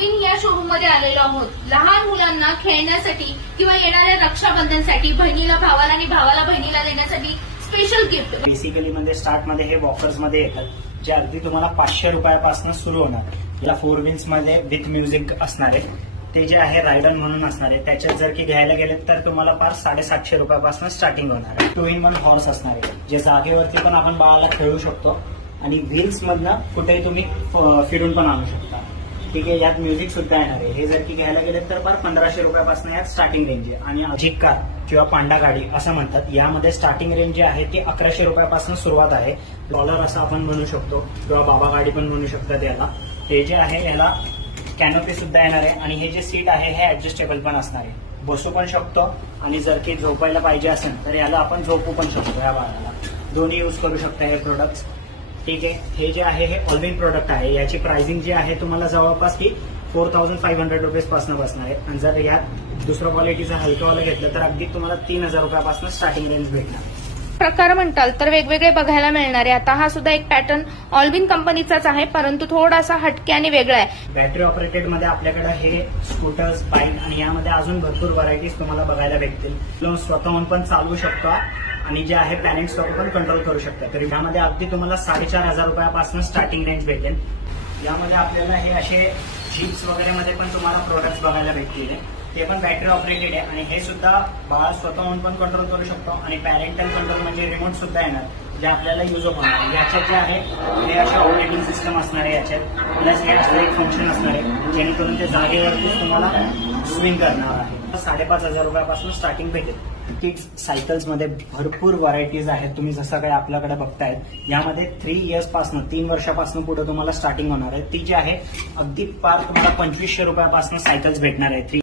ऑलविन या शोरूम मध्ये आलेलो आहोत. लहान मुलांना खेळण्यासाठी किंवा येणाऱ्या रक्षाबंधनसाठी बहिणीला भावाला आणि भावाला बहिणीला देण्यासाठी स्पेशल गिफ्ट. बेसिकली म्हणजे स्टार्ट मध्ये हे वॉकर्स मध्ये येतात जे अगदी तुम्हाला 500 रुपयापासून सुरू होणार. या 4 व्हील्स मध्ये विथ म्युझिक असणार आहे. ते जे आहे रायडन म्हणून असणार आहे. त्याच्यात जर की घ्यायला गेले तर तुम्हाला फार 750 रुपयापासून स्टार्टिंग होणार आहे. 2 in 1 हॉर्स असणार आहे जे जागेवरती पण आपण बाळाला खेळू शकतो आणि व्हील्स मधनं कुठेही तुम्ही फिरून पण आणू शकता. ठीक आहे. यात म्युझिक सुद्धा येणार आहे. हे जर की घ्यायला गेले तर फार 1500 रुपयापासून यात स्टार्टिंग रेंज आहे. आणि अजिक कार किंवा पांडा गाडी असं म्हणतात, यामध्ये स्टार्टिंग रेंज जी आहे ती 1100 रुपयापासून सुरुवात आहे. डॉलर असं आपण म्हणू शकतो किंवा बाबा गाडी पण म्हणू शकतात याला. हे जे आहे याला कॅनोपी सुद्धा येणार आहे आणि हे जे सीट आहे हे ऍडजस्टेबल पण असणार आहे. बसू पण शकतो आणि जर की झोपायला पाहिजे असेल तर याला आपण झोपू पण शकतो. या बाळाला दोन्ही यूज करू शकता हे प्रोडक्ट्स. ठीक आहे. हे जे आहे हे ऑलविन प्रोडक्ट आहे. याची प्राइसिंग जी आहे तुम्हाला जवळपास की 4500 रुपीज पासून बसणार आहे. आणि जर यात दुसरं क्वालिटीचं हलकंवालं घेतलं तर अगदी तुम्हाला 3000 रुपयापासून स्टार्टिंग रेंज भेटणार. प्रकार म्हणताल तर वेगवेगळे बघायला मिळणार आहे. आता हा सुद्धा एक पॅटर्न ऑलविन कंपनीचाच आहे, परंतु थोडासा हटके आणि वेगळा आहे. बॅटरी ऑपरेटेड मध्ये आपल्याकडे हे स्कूटर्स, बाईक आणि यामध्ये अजून भरपूर व्हरायटीज तुम्हाला बघायला भेटतील. स्वतःहून पण चालवू शकतो आणि जे आहे पॅरेंट्स पण कंट्रोल करू शकता. तर यामध्ये अगदी तुम्हाला 4500 रुपयापासून स्टार्टिंग रेंज भेटेल. यामध्ये आपल्याला हे असे जीप्स वगैरे मध्ये पण तुम्हाला प्रोडक्ट्स बघायला भेटतील. ते पण बॅटरी ऑपरेटेड आहे आणि हे सुद्धा बाळ स्वतःहून पण कंट्रोल करू शकतो आणि पॅरेंटल कंट्रोल म्हणजे रिमोट सुद्धा येणार जे आपल्याला युज होणार. याच्यात जे आहे हे असे ऑपरेटिंग सिस्टम असणार आहे. याच्यात प्लस हे असं एक फंक्शन असणार आहे जेणेकरून ते जागेवरती तुम्हाला स्विंग करणार आहे. 5500 रुपयापासून स्टार्टिंग भेटेल. किड्स सायकल्स मध्ये भरपूर व्हरायटीज आहेत. तुम्ही जसं काही आपल्याकडे बघताय यामध्ये 3 इयर्स पासून 3 वर्षापासून पुढे तुम्हाला स्टार्टिंग होणार आहे. ती जी आहे अगदी पार तुम्हाला 2500 रुपयापासून सायकल्स भेटणार आहे.